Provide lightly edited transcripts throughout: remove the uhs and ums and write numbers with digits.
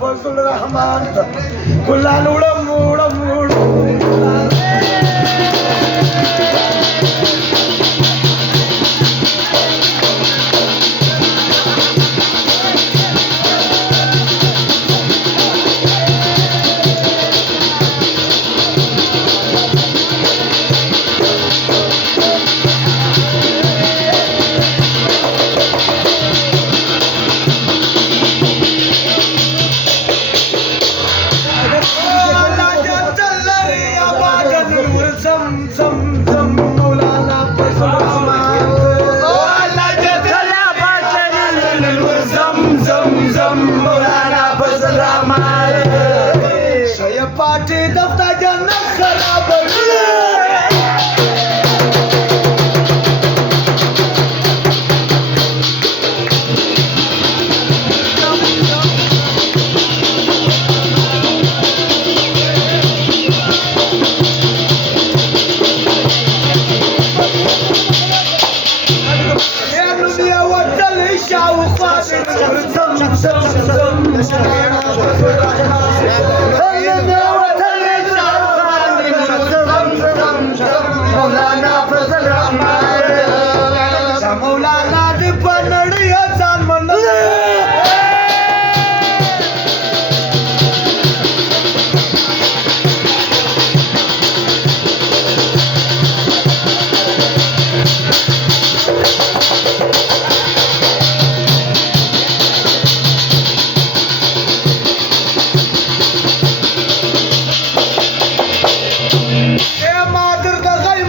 फजल रहमान गुलाल उड़म उड़म उड़म पाठी दफ्ता जन्नत खराब दुनिया वतल शाह मौलाना बनड़िया जान मन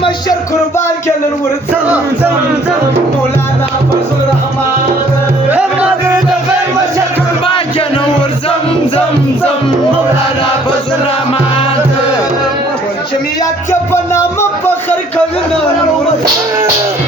मशर कुर्बान केलं वर जम जम जम मौलाना फजल रहमान मशर कुर्बान केलं वर जम जम जम मौलाना फजल रहमान जमियात के बनाम फखर करणं